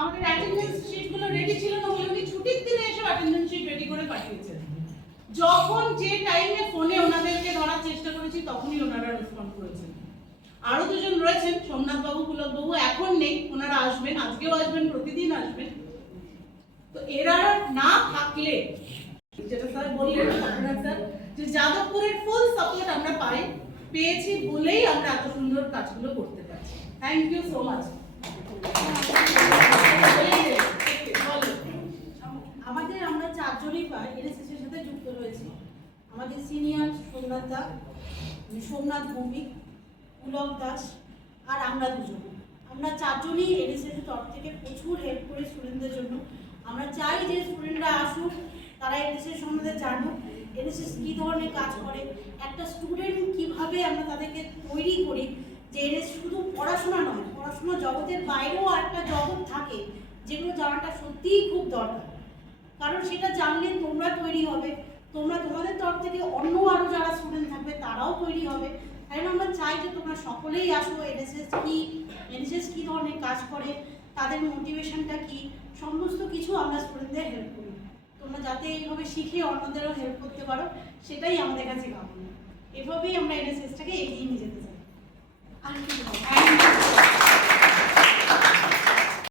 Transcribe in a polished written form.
আমাদের attendance শিটগুলো ready ছিল না বলে উনি ছুটির দিনে এসে অ্যাটেন্ডেন্স শিট রেডি করে পাঠিয়েছেন। যখন যে টাইমে ফোনে ওনাদেরকে ধরার চেষ্টা করেছি তখনই ওনারা রেসপন্ড করেছেন। আরো দুজন রয়েছেন, সোমনাথ বাবু, পুলক বাবু এখন নেই, ওনারা আসবেন, আজকেও আসবেন, প্রতিদিন আসবেন। তো এরা না থাকলে, যেটা স্যার বললেন আপনারা স্যার, যে যাদবপুরের ফুল সাপোর্ট আমরা পেয়েছি বলেই আমরা এত সুন্দর কাজগুলো করতে পারছি। Thank you so much. আমাদের আমরা চারজনই এনএসএস এর সাথে যুক্ত রয়েছি। আমাদের সিনিয়র সোমনাথ ভৌমিক, পুলক দাস আর আমরা দুজন। আমরা চারজনই এনএসএস এর তরফ থেকে প্রচুর হেল্প করি স্টুডেন্টদের জন্য। আমরা চাই যে স্টুডেন্টরা আসুক, তারা এনএসএস সম্বন্ধে জানুক, এনএসএস কী ধরনের কাজ করে, একটা স্টুডেন্ট কীভাবে আমরা তাদেরকে তৈরি করি যে এনএসএস শুধু পড়াশোনা নয়, পড়াশোনা জগতের বাইরেও একটা জগৎ থাকে যেগুলো জানাটা সত্যিই খুব দরকার। কারণ সেটা জানলে তোমরা তৈরি হবে, তোমাদের তরফ থেকে অন্য আরও যারা স্টুডেন্ট থাকবে তারাও তৈরি হবে। তাই আমরা চাই যে তোমরা সকলেই আসো, এনএসএস কী ধরনের কাজ করে, তাদের মোটিভেশনটা কী, সমস্ত কিছু আমরা স্টুডেন্টদের হেল্প করি। তোমরা যাতে এইভাবে শিখে অন্যদেরও হেল্প করতে পারো সেটাই আমাদের কাছে কামনা। এভাবেই আমরা এনএসএসটাকে এগিয়ে নিয়ে যেতে চাই। আর কি